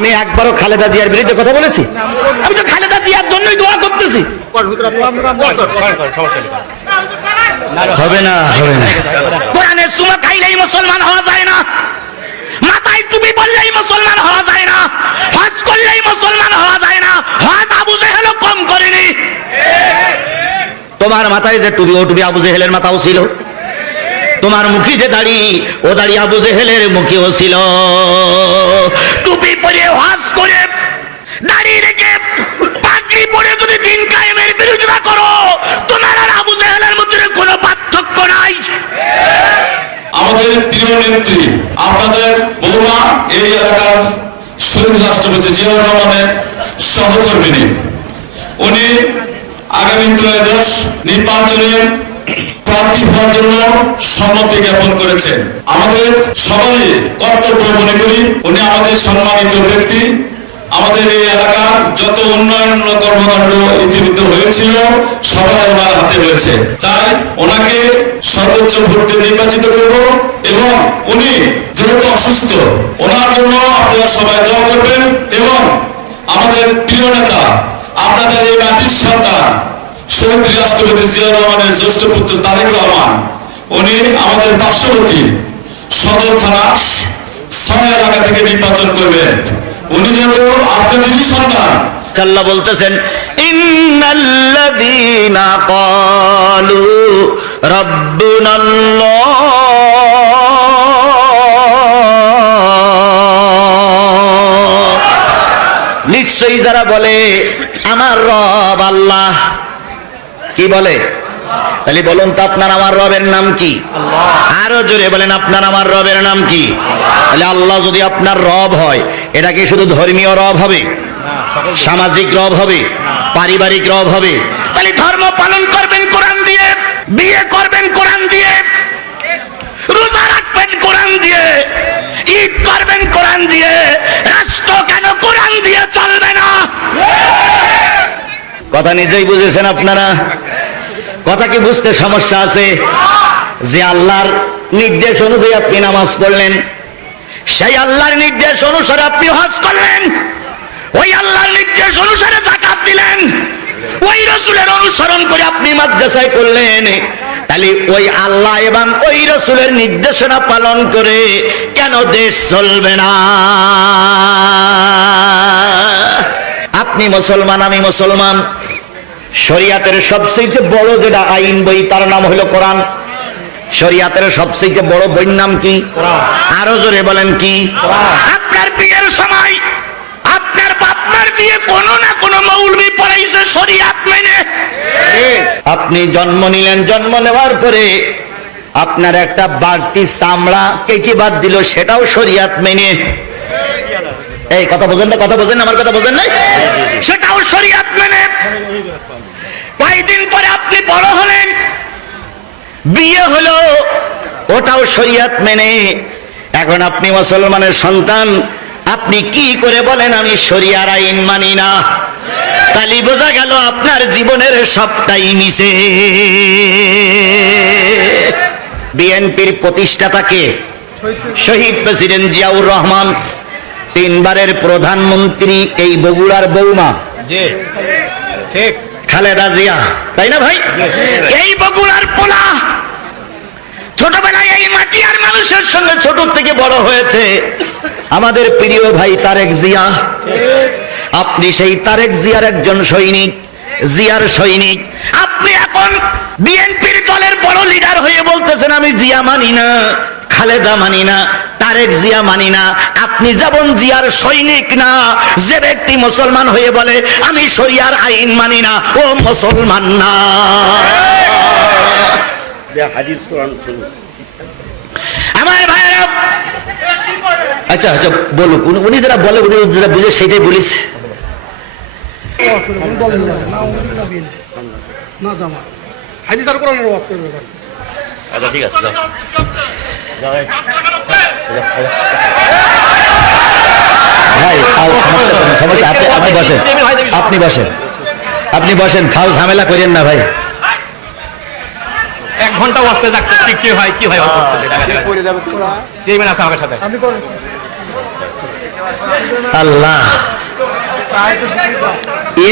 আমি একবারও খালেদা জিয়ার বিরুদ্ধে কথা বলেছি? আমি তো খালেদা জিয়ার জন্যই দোয়া করতেছি। হবে না, হবে না। কোরআনের সুমা খাইলেই মুসলমান হওয়া যায় না, মাথায় টুপি পরলেই মুসলমান হওয়া যায় না, হজ করলেই মুসলমান হওয়া যায় না। হজ আবু জেহেলও কম করেনি। তোমার মাথায় যে টুপি, ও টুপি আবু জেহেলের মাথাও ছিল। তোমার মুখে যে দাড়ি, ও দাড়ি আবু জেহেলের মুখেও ছিল। টুপি পরে, হজ করে, দাড়ি রেখে, পাগড়ি পরে যদি দিন কায়েমের বিরোধিতা করো, তোমার আর আবু জেহেলের মধ্যে কোনো পার্থক্য নাই। আমাদের প্রিয় নেত্রী, আপনাদের বৌমা, এই এলাকার শহীদ রাষ্ট্রপতি জিয়াউর রহমানের সহধর্মিণী, উনি আগামী ত্রয়োদশ নির্বাচনে প্রার্থী হওয়ার জন্য সম্মতি জ্ঞাপন করেছেন। আমাদের সবাই কর্তব্য মনে করি, উনি আমাদের সম্মানিত ব্যক্তি। আমাদের এই এলাকার যত উন্নয়নমূলক কর্মকাণ্ড ইতিমধ্যে হয়েছিল সবাই ওনার হাতে রয়েছে। তাই ওনাকে সর্বোচ্চ ভোট দিয়ে নির্বাচিত করব এবং উনি যেহেতু অসুস্থ, ওনার জন্য আপনারা সবাই দোয়া করবেন। এবং আমাদের প্রিয় নেতা, আপনাদের এই মাটির সন্তান শহীদ রাষ্ট্রপতি জিয়াউর রহমানের জ্যেষ্ঠ পুত্র তারেক রহমান, উনি আমাদের পার্শ্ববর্তী সদর থানা 6 এলাকা থেকে নির্বাচন করবেন। উনি যেহেতু আপনাদেরই সন্তান। আল্লাহ বলতেছেন, ইন্নাল্লাযীনা ক্বালু রাব্বুনাল্লাহ, নিশ্চয়ই যারা বলে আমার রব আল্লাহ। কি বলে? তাহলে বলুন তো আপনার আমার রবের নাম কি? আরো জোরে বলেন, আপনার আমার রবের নাম কি? তাহলে আল্লাহ যদি আপনার রব হয়, এটা কি শুধু ধর্মীয় রব হবে, সামাজিক রব হবে, পারিবারিক রব হবে? তাহলে ধর্ম পালন করবেন কোরআন দিয়ে, বিয়ে করবেন কোরআন দিয়ে, রোজা রাখবেন কোরআন দিয়ে, ঈদ করবেন কোরআন দিয়ে, রাষ্ট্র কেন কোরআন দিয়ে চলবে না? কথা নিজেই বুঝেছেন আপনারা? কথা কি বুঝতে সমস্যা আছে? যে আল্লাহর নির্দেশ অনুযায়ী আপনি নামাজ পড়লেন, সেই আল্লাহর নির্দেশ অনুসারে আপনি হজ করলেন, ওই আল্লাহর নির্দেশ অনুসারে যাকাত দিলেন, ওই রাসূলের অনুসরণ করে আপনি মাদ্রাসায় করলেন, তাহলে ওই আল্লাহ এবং ওই রাসূলের নির্দেশনা পালন করে কেন দেশ চলবে না? আপনি মুসলমান, আমি মুসলমান। শরিয়াতের সবচেয়ে বড় যেটা আইন বই, তার নাম হলো কোরআন। শরিয়াতের সবচেয়ে বড় বইয়ের নাম কি? আরো জোরে বলেন কি? আপনার বিয়ের সময় আপনার বাপমার বিয়ে কোনো না কোনো মৌলবি পড়াইছে শরিয়াত মেনে। আপনি জন্ম নিলেন, জন্ম নেওয়ার পরে আপনার একটা বাড়তি চামড়া কেটে বাদ দিল, সেটাও শরিয়াত মেনে। এই কথা বোঝেন না? কথা বোঝেন না? আমার কথা বোঝেন না? সেটাও শরিয়াত মেনে। কয়েকদিন পরে আপনি বড় হলেন, বিয়ে হলো, ওটাও শরিয়াত মেনে। এখন আপনি মুসলমানের সন্তান, আপনি কি করে বলেন আমি শরিয়ার আইন মানি না? তাহলে বোঝা গেল আপনার জীবনের সবটাই মিছে। বিএনপির প্রতিষ্ঠাতাকে শহীদ প্রেসিডেন্ট জিয়াউর রহমান, 3 বারের প্রধানমন্ত্রী, এই বগুড়ার বৌমা ঠিক খালেদা জিয়া, তাই না ভাই? এই বগুড়ার পোলা ছোটবেলায় এই মাটি আর মানুষের সঙ্গে ছোট থেকে বড় হয়েছে। আমাদের প্রিয় ভাই তারেক জিয়া, আপনি সেই তারেক জিয়ার একজন সৈনিক, জিয়ার সৈনিক। আপনি এখন বিএনপির দলের বড় লিডার হয়ে বলতেছেন আমি জিয়া মানি না, খালেদা মানি না, তারেক জিয়া মানি না। আপনি যেমন জিয়ার সৈনিক না, যে ব্যক্তি মুসলমান হয়ে বলে আমি শরিয়ার আইন মানি না, ও মুসলমান না। আমার ভাইয়েরা, আচ্ছা আচ্ছা বলুক, উনি যারা বলে, উনি যেটা বুঝে সেটাই বলিস। আচ্ছা ঠিক আছে, ভাই আপনি বসেন, আপনি বসেন, আপনি বসেন, ফাল ঝামেলা করেন না ভাই। 1 ঘন্টা ওয়াজ করে থাকতে ঠিক কি হয়? কি হয়? চেয়ারম্যান আছে আমার সাথে। আল্লাহ,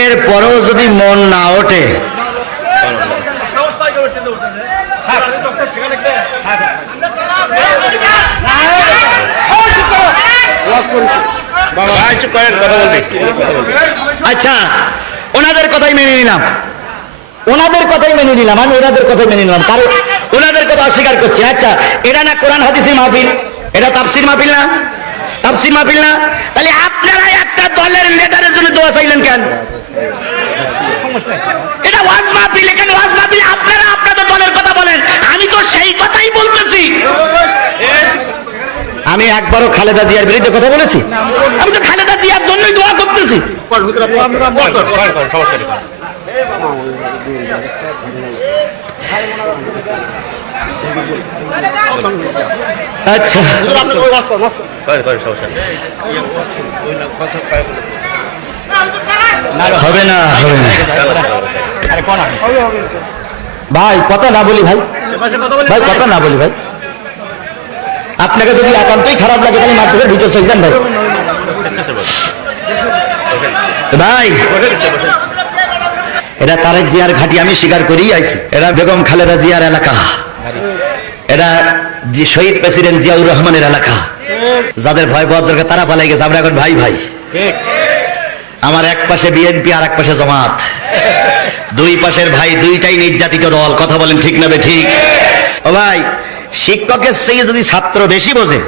এর পরেও যদি মন না ওঠে, আচ্ছা ওনাদের কথাই মেনে নিলাম, ওনাদের কথাই মেনে নিলাম, আমি ওনাদের কথাই মেনে নিলাম, কারণ ওনাদের কথা অস্বীকার করছে। আচ্ছা এটা না কোরআন হাদিসের মাহফিল, এটা তাফসীর মাহফিল না, তাফসীর মাহফিল না, তাহলে আপনারা একটা দলের লিডারের জন্য দোয়া চাইলেন কেন? এটা ওয়াজ মাহফিল, এখানে ওয়াজ মাহফিল, আপনারা আপনাদের দলের কথা বলেন, আমি তো সেই কথাই বলতেছি। আমি একবারও খালেদা জিয়ার বিরুদ্ধে কথা বলেছি? আমি তো খালেদা জিয়ার জন্যই দোয়া করতেছি। আচ্ছা হবে না, হবে না ভাই, কথা না বলি ভাই, ভাই কথা না বলি ভাই, আপনাকে যদি একান্তই খারাপ লাগে তাহলে মাদ্রাসার ভিতর চলে যান ভাই। ভাই এটা তারেক জিয়ার ঘাঁটি, আমি স্বীকার করেই আইছি, এটা বেগম খালেদা জিয়ার এলাকা, এটা শহীদ প্রেসিডেন্ট জিয়াউর রহমানের এলাকা। যাদের ভয় পাওয়ার দরকার তারা পালাই গেছে, আমরা এখন ভাই ভাই। আমার এক পাশে বিএনপি আর এক পাশে জামাত, দুই পাশের ভাই, দুইটাই নির্যাতিত দল। কথা বলেন ঠিক না ঠিক? ও ভাই, শিক্ষকের চেয়ে যদি ছাত্র বেশি বোঝে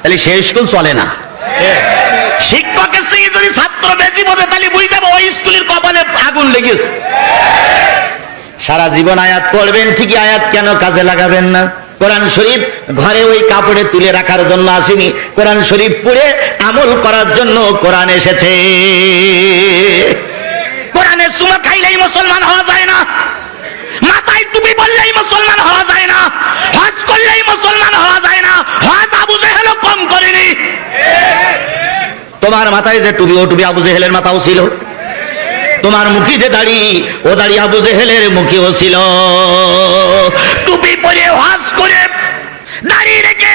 তাহলে সেই স্কুল চলে না। শিক্ষকের চেয়ে যদি ছাত্র বেশি বোঝে তাহলে বুঝতে হবে ওই স্কুলের কপালে আগুন লেগেছে। সারা জীবন আয়াত পড়বেন ঠিকই, আয়াত কেন কাজে লাগাবেন না? কোরআন শরীফ ঘরে ওই কাপড়ে তুলে রাখার জন্য আসেনি, কোরআন শরীফ পড়ে আমল করার জন্য কোরআন এসেছে। কোরআনের সুমা খাইলেই মুসলমান হওয়া যায় না, মাথায় টুপি বললেই মুসলমান হওয়া যায় না, হজ করলেই মুসলমান হওয়া যায় না। হজ আবু জেহেলও কম করেনি। তোমার মাথায় যে টুপি, ও টুপি আবু জেহেলের মাথাও ছিল। তোমার মুখে যে দাড়ি, ও দাড়ি আবু জেহেলের মুখেও ছিল। টুপি পরে, হজ করে, দাড়ি রেখে,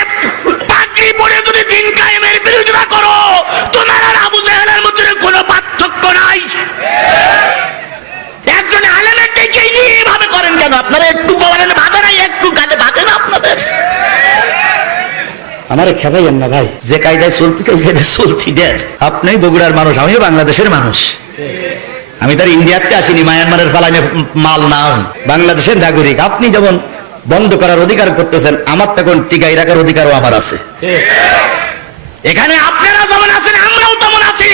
পাগড়ি পরে যদি দিন কায়েমের বিরোধিতা করো, তোমার আর আবু জেহেলের মধ্যে কোনো পার্থক্য নাই। একজন আলেমের ডেকে এইভাবে করেন কেন আপনারা? একটু বলেন বাধা নাই, একটু গালে বাধে না আপনাদের? আমারে খেপাইয়েন না ভাই, যে কায়দায় চলতে চাই চলতি দেন। আপনি বগুড়ার মানুষ, আমিও বাংলাদেশের মানুষ। আমি তার ইন্ডিয়াতে আসিনি, মায়ানমারের পালাইনে মাল না, বাংলাদেশের নাগরিক। আপনি যেমন বন্ধ করার অধিকার করতেছেন, আমার তখন টিকাই রাখার অধিকারও আমার আছে। এখানে আপনারা যেমন আছেন আমরাও তেমন আছি।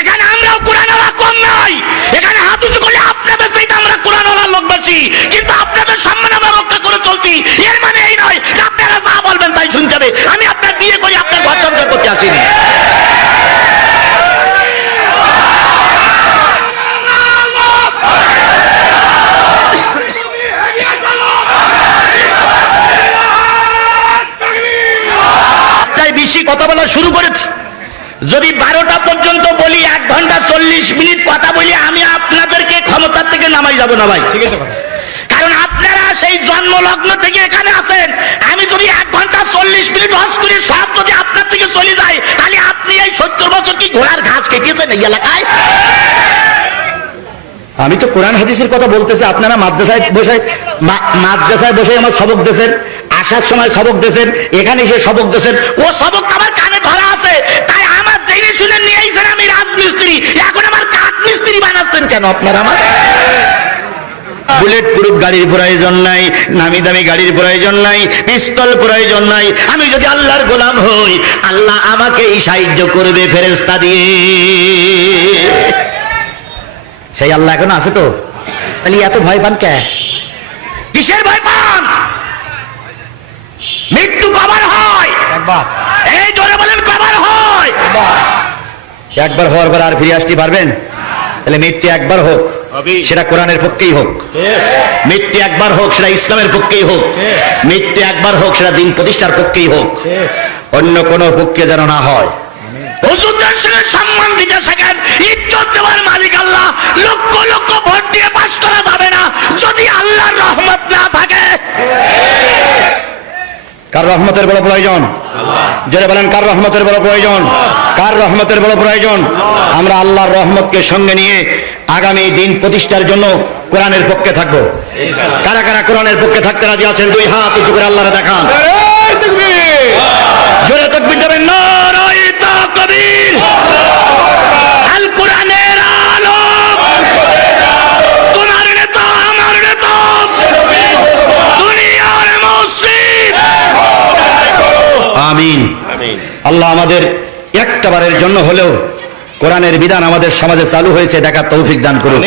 এখানে আমরাও কোরআনওয়ালা কম নাই। এখানে হাত উঁচু করলে আপনাদের চাইতে আমরা কোরআনওয়ালা লোক বেশি, কিন্তু আপনাদের সম্মান আমরা রক্ষা করে চলতি। এর মানে এই নয় যে আপনারা যা বলবেন তাই শুনতে হবে। আমি আপনার বিয়ে করি, আপনার ঘর সংসার করতে আসিনি। বেশি কথা বলা শুরু করেছে। যদি 12টা পর্যন্ত বলি, 1 ঘন্টা 40 মিনিট কথা বলি, আমি আপনাদেরকে ক্ষমতার থেকে নামাই যাব না ভাই। কারণ আপনারা সেই জন্মলগ্ন থেকে এখানে আছেন। আমি যদি 1 ঘন্টা 40 মিনিট হজ করে সব যদি আপনার থেকে চলে যায়, তাহলে আপনি এই 70 বছর কি ঘোড়ার ঘাস কেটেছেন এই এলাকায়? আমি তো কোরআন হাদিসের কথা বলতেছি, আপনারা মাদ্রাসায় বসে আমার সবক দিয়েছেন, আসার সময় সবক দিয়েছেন, এখানে এসে সবক দিয়েছেন। ও সবক আমার কানে ধরা আছে, তাই আমার জেনে শুনে নিয়ে আইছেন আমি রাজমিস্ত্রি, এখন আমার কাঠ মিস্ত্রি বানাচ্ছেন কেন আপনারা? আমার বুলেট প্রুফ গাড়ির প্রয়োজন নাই, নামি দামি গাড়ির প্রয়োজন নাই, পিস্তল প্রয়োজন নাই। আমি যদি আল্লাহর গোলাম হই, আল্লাহ আমাকেই সাহায্য করবে ফেরেশতা দিয়ে। সেই আল্লাহ এখন আছে তো, তাহলে এত ভয় পান কে? কিসের ভয় পান? মৃত্যু কবার হয়? এই জোরে বলেন, কবার হয়? একবার হওয়ার পর আর ফিরে আসতে পারবেন? তাহলে মৃত্যু একবার হোক, সেটা কোরআনের পক্ষেই হোক। মৃত্যু একবার হোক, সেটা ইসলামের পক্ষেই হোক। মৃত্যু একবার হোক, সেটা দিন প্রতিষ্ঠার পক্ষেই হোক, অন্য কোনো পক্ষে যেন না হয়। হুজুরদের সঙ্গে সম্মান দিতে শেখেন। ইজ্জত দেওয়ার মালিক আল্লাহ। লক্ষ লক্ষ ভোট দিয়ে পাস করা যাবে না যদি আল্লাহর রহমত না থাকে। কার রহমতের বড় প্রয়োজন? জোরে বলেন, কার রহমতের বড় প্রয়োজন? কার রহমতের বড় প্রয়োজন? আমরা আল্লাহর রহমতকে সঙ্গে নিয়ে আগামী দিন প্রতিষ্ঠার জন্য কোরআনের পক্ষে থাকবো। কারা কারা কোরআনের পক্ষে থাকতে রাজি আছেন? দুই হাত উঁচু করে আল্লাহরে দেখান। জোরে তাকবীর দেবেন। নারায়ে তাকবীর। আল কোরআনের আলো, তোমার নেতা আমার নেতা, দুনিয়ার মুসলিম। আমিন। আল্লাহ আমাদের একটা বারের জন্য হলেও কোরআনের বিধান আমাদের সমাজে চালু হয়েছে দেখার তৌফিক দান করুন।